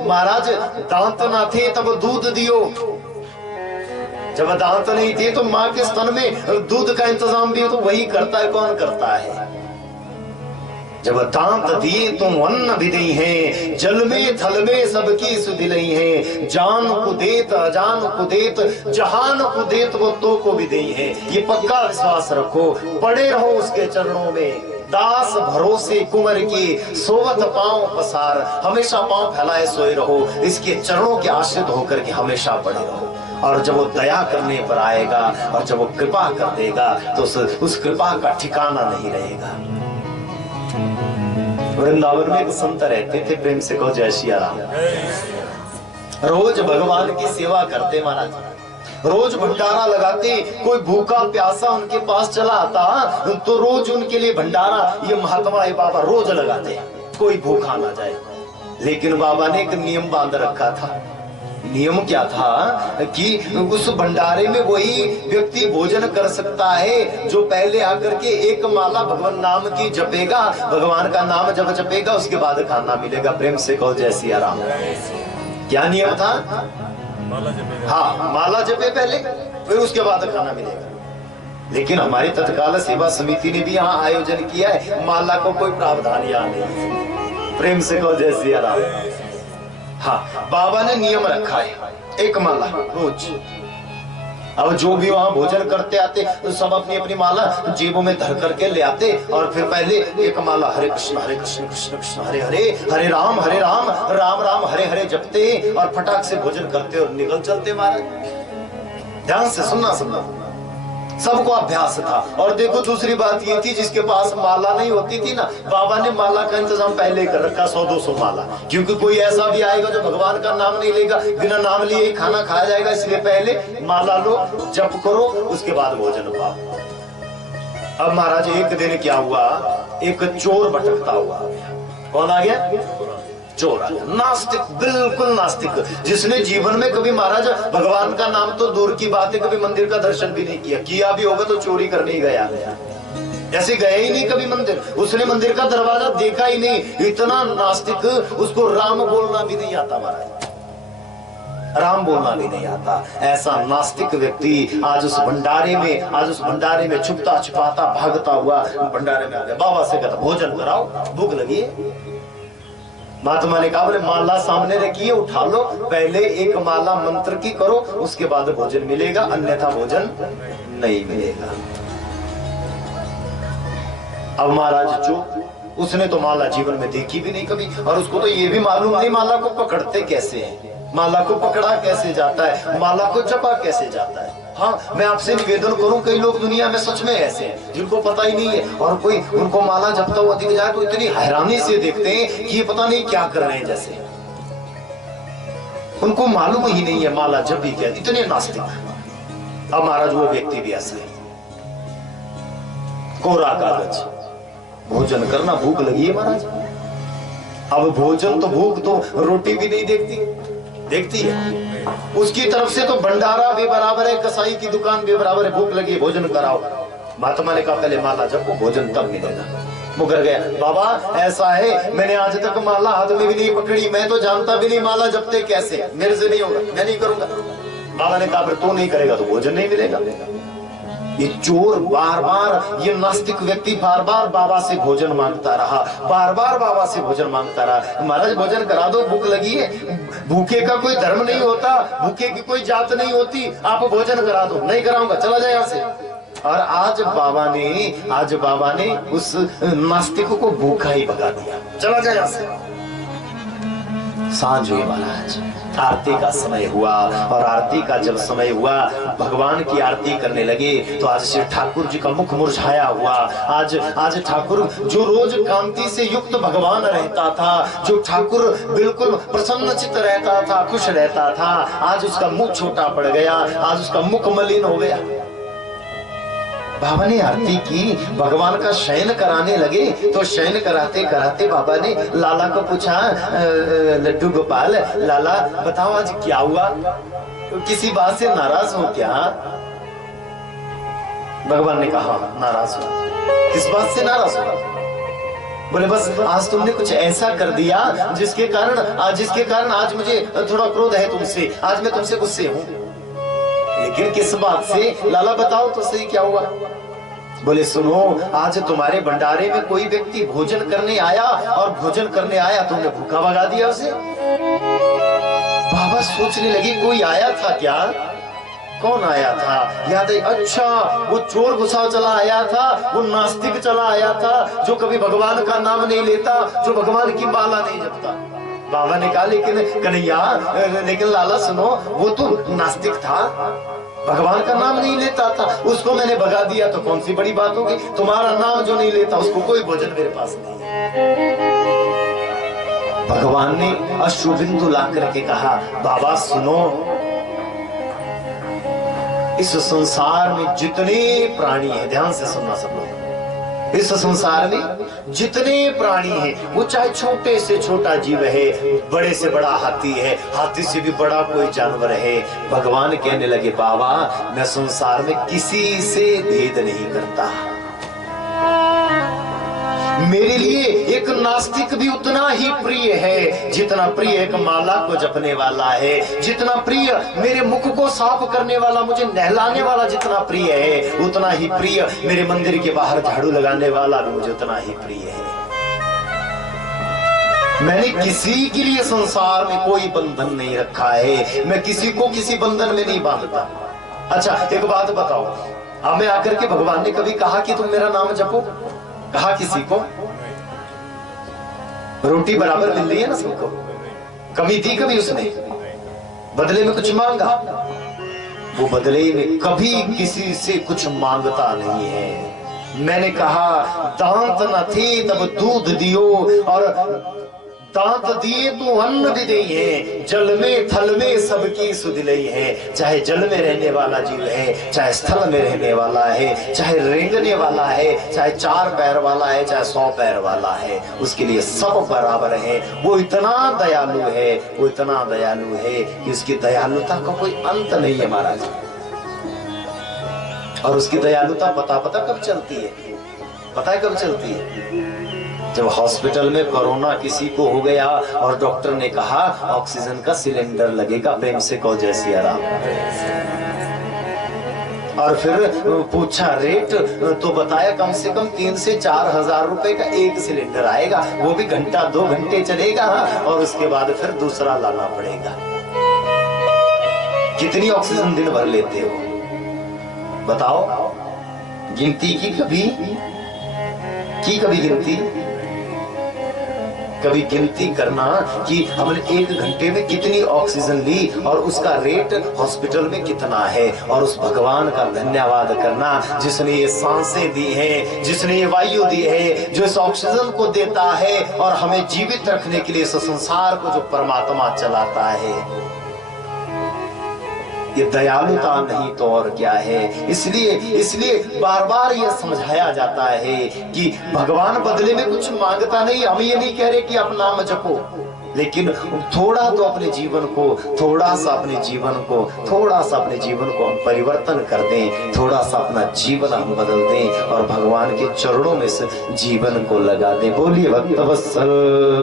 महाराज दांत ना थे तब दूध दियो, जब दांत नहीं थे तो माँ के स्तन में दूध का इंतजाम भी तो वही करता है, कौन करता है। जब दांत दिए तुम अन्न भी दी है, जल में थल में सबकी सुधिलई है, जान को देत अजान को देत, जहान को देत वो तो को भी दी है। ये पक्का विश्वास रखो, पड़े रहो उसके चरणों में, दास भरोसे कुंवर की सोवत पांव पसार, हमेशा पांव फैलाए सोए रहो, इसके चरणों के आश्रित होकर के हमेशा पड़े रहो। और जब वो दया करने पर आएगा और जब वो कृपा कर देगा तो उस कृपा का ठिकाना नहीं रहेगा। वृंदावन में एक संत रहते थे, प्रेम से कहो जय सिया राम। रोज भगवान की सेवा करते महाराज, रोज भंडारा लगाते, कोई भूखा प्यासा उनके पास चला आता तो रोज उनके लिए भंडारा ये महात्मा है बाबा रोज लगाते, कोई भूखा ना जाए। लेकिन बाबा ने एक नियम बांध रखा था। नियम क्या था कि उस भंडारे में वही व्यक्ति भोजन कर सकता है जो पहले आकर के एक माला भगवान नाम की जपेगा, भगवान का नाम जब जपेगा उसके बाद खाना मिलेगा। प्रेम से कहो जय सिया राम। क्या नियम था? हाँ, माला जपे पहले, फिर उसके बाद खाना मिलेगा। लेकिन हमारी तत्काल सेवा समिति ने भी यहाँ आयोजन किया है, माला को कोई प्रावधान यहाँ नहीं। प्रेम से कहो जय सिया राम। हाँ, बाबा ने नियम रखा है, एक माला रोज। अब जो भी वहां भोजन करते आते तो सब अपनी अपनी माला जेबों में धर करके ले आते और फिर पहले एक माला हरे कृष्ण कृष्ण कृष्ण हरे हरे, हरे राम राम राम हरे हरे जपते और फटाक से भोजन करते और निकल चलते महाराज। ध्यान से सुनना, सबको अभ्यास था। और देखो दूसरी बात ये थी, जिसके पास माला नहीं होती थी ना, बाबा ने माला का इंतजाम पहले कर रखा, 100-200 माला, क्योंकि कोई ऐसा भी आएगा जो भगवान का नाम नहीं लेगा, बिना नाम लिए ही खाना खाया जाएगा, इसलिए पहले माला लो, जप करो, उसके बाद भोजन पाओ। अब महाराज एक दिन क्या हुआ, एक चोर भटकता हुआ, कौन आ गया? चोर आ गया। नास्तिक, बिल्कुल नास्तिक, जिसने जीवन में कभी महाराज भगवान का नाम तो दूर की बात है, कभी मंदिर का दर्शन भी नहीं किया भी होगा तो चोरी करने ही गया, ऐसे गया ही नहीं कभी मंदिर, उसने मंदिर का दरवाजा देखा ही नहीं। इतना नास्तिक, उसको राम बोलना भी नहीं आता महाराज, राम बोलना भी नहीं आता। ऐसा नास्तिक व्यक्ति आज उस भंडारे में छुपता छुपाता भागता हुआ भंडारे में आ गया। बाबा से कहता भोजन कराओ, भूख लगी है। महात्मा ने कहा बोले माला सामने रखिए, उठा लो, पहले एक माला मंत्र की करो, उसके बाद भोजन मिलेगा, अन्यथा भोजन नहीं मिलेगा। अब महाराज चुप, उसने तो माला जीवन में देखी भी नहीं कभी, और उसको तो ये भी मालूम नहीं माला को पकड़ते कैसे हैं, माला को पकड़ा कैसे जाता है, माला को जपा कैसे जाता है। हाँ, मैं आपसे निवेदन करूं, कई लोग दुनिया में सच में ऐसे हैं जिनको पता ही नहीं है, और कोई उनको माला जपता हुआ दिख जाए तो इतनी हैरानी से देखते हैं कि ये पता नहीं क्या कर रहे हैं, जैसे उनको मालूम ही नहीं है माला जपी क्या, इतने नास्तिक। अब महाराज वो व्यक्ति भी ऐसे, कोरा कागज, भोजन करना, भूख लगी है महाराज। अब भोजन तो भूख तो रोटी भी नहीं देखती है, उसकी तरफ से तो भंडारा भी बराबर है, कसाई की दुकान भी बराबर है, भूख लगी भोजन कराओ। महात्मा ने कहा पहले माला जपो, भोजन तब मिलेगा। मुकर गया। बाबा ऐसा है, मैंने आज तक माला हाथ में भी नहीं पकड़ी, मैं तो जानता भी नहीं माला जपते कैसे, मेरे से नहीं होगा, मैं नहीं करूंगा। बाबा ने कहा फिर तू नहीं करेगा तो भोजन नहीं मिलेगा। ये चोर बार बार, ये नास्तिक व्यक्ति बार बार बाबा से भोजन मांगता रहा, बार बार बाबा से भोजन मांगता रहा। महाराज भोजन करा दो, भूख लगी है। भूखे का कोई धर्म नहीं होता, भूखे की कोई जात नहीं होती, आप भोजन करा दो। नहीं कराऊंगा, चला जाए यहाँ से। और आज बाबा ने उस नास्तिक को भूखा ही भगा दिया, चला जाए यहाँ से। सांझ हुई महाराज, आरती का समय हुआ, और आरती का जब समय हुआ, भगवान की आरती करने लगे तो आज श्री ठाकुर जी का मुख मुरझाया हुआ। आज ठाकुर जो रोज कांति से युक्त भगवान रहता था, जो ठाकुर बिल्कुल प्रसन्नचित्त रहता था, खुश रहता था, आज उसका मुख छोटा पड़ गया, आज उसका मुख मलिन हो गया। बाबा ने आरती की, भगवान का शयन कराने लगे तो शयन कराते कराते बाबा ने लाला को पूछा, लड्डू गोपाल, लाला बताओ आज क्या हुआ, किसी बात से नाराज हो क्या? भगवान ने कहा नाराज हो। किस बात से नाराज हो? बोले बस आज तुमने कुछ ऐसा कर दिया जिसके कारण आज मुझे थोड़ा क्रोध है तुमसे, आज मैं तुमसे गुस्से हूँ। लेकिन किस बात से? लाला बताओ तो सही क्या हुआ? बोले सुनो, आज तुम्हारे भंडारे में कोई व्यक्ति भोजन करने आया और भोजन करने आया तुमने भूखा भगा दिया उसे। बाबा सोचने लगे कोई आया था क्या? कौन आया था? याद है, अच्छा वो चोर घुसा चला आया था, वो नास्तिक चला आया था, जो कभी भगवान का नाम नहीं लेता, जो भगवान की माला नहीं जपता। बाबा ने कहा लेकिन कन्हैया, लेकिन लाला सुनो, वो तो नास्तिक था, भगवान का नाम नहीं लेता था, उसको मैंने भगा दिया तो कौन सी बड़ी बात होगी? तुम्हारा नाम जो नहीं लेता उसको कोई भोजन मेरे पास नहीं है। भगवान ने अश्रुबिंदु ला करके कहा, बाबा सुनो, इस संसार में जितने प्राणी हैं, ध्यान से सुनना सब लोग, इस संसार में जितने प्राणी हैं, वो चाहे छोटे से छोटा जीव है, बड़े से बड़ा हाथी है, हाथी से भी बड़ा कोई जानवर है। भगवान कहने लगे बाबा, मैं संसार में किसी से भेद नहीं करता। मेरे लिए एक नास्तिक भी उतना ही प्रिय है जितना प्रिय एक माला को जपने वाला है, जितना प्रिय मेरे मुख को साफ करने वाला, मुझे नहलाने वाला जितना प्रिय है, उतना ही प्रिय मेरे मंदिर के बाहर झाड़ू लगाने वाला भी मुझे उतना ही प्रिय है। मैंने किसी के लिए संसार में कोई बंधन नहीं रखा है, मैं किसी को किसी बंधन में नहीं बांधता। अच्छा एक बात बताओ, हमें आकर के भगवान ने कभी कहा कि तुम मेरा नाम जपो? कहा किसी को? रोटी बराबर मिल रही है ना सबको, कभी दी कभी उसने बदले में कुछ मांगा? वो बदले में कभी किसी से कुछ मांगता नहीं है। मैंने कहा दांत न थे तब दूध दियो, और दांत दिए तो अन्न भी दे है, जल में थल में सबकी सुधिलई है। चाहे जल में रहने वाला जीव है, चाहे स्थल में रहने वाला है, चाहे रेंगने वाला है, चाहे 4 पैर वाला है, चाहे 100 पैर वाला है, उसके लिए सब बराबर है। वो इतना दयालु है, वो इतना दयालु है कि उसकी दयालुता का कोई अंत नहीं है महाराज। और उसकी दयालुता पता कब चलती है? पता है कब चलती है? जब हॉस्पिटल में कोरोना किसी को हो गया और डॉक्टर ने कहा ऑक्सीजन का सिलेंडर लगेगा, प्रेम से कहो जय सिया राम। और फिर पूछा रेट, तो बताया कम से कम 3 से 4 हजार रुपए का एक सिलेंडर आएगा, वो भी घंटा 2 घंटे चलेगा, और उसके बाद फिर दूसरा लाना पड़ेगा। कितनी ऑक्सीजन दिन भर लेते हो बताओ? गिनती की कभी गिनती? कभी गिनती करना कि हमने 1 घंटे में कितनी ऑक्सीजन ली और उसका रेट हॉस्पिटल में कितना है, और उस भगवान का धन्यवाद करना जिसने ये सांसें दी हैं, जिसने ये वायु दी है, जो इस ऑक्सीजन को देता है और हमें जीवित रखने के लिए इस संसार को जो परमात्मा चलाता है। ये दयालुता नहीं तो और क्या है। इसलिए बार बार ये समझाया जाता है कि भगवान बदले में कुछ मांगता नहीं। हम ये नहीं कह रहे कि आप नाम जपो, लेकिन थोड़ा तो अपने जीवन को, थोड़ा सा अपने जीवन को हम परिवर्तन कर दें, थोड़ा सा अपना जीवन हम बदल दें और भगवान के चरणों में से जीवन को लगा दें। बोलिए भक्तवत्सल।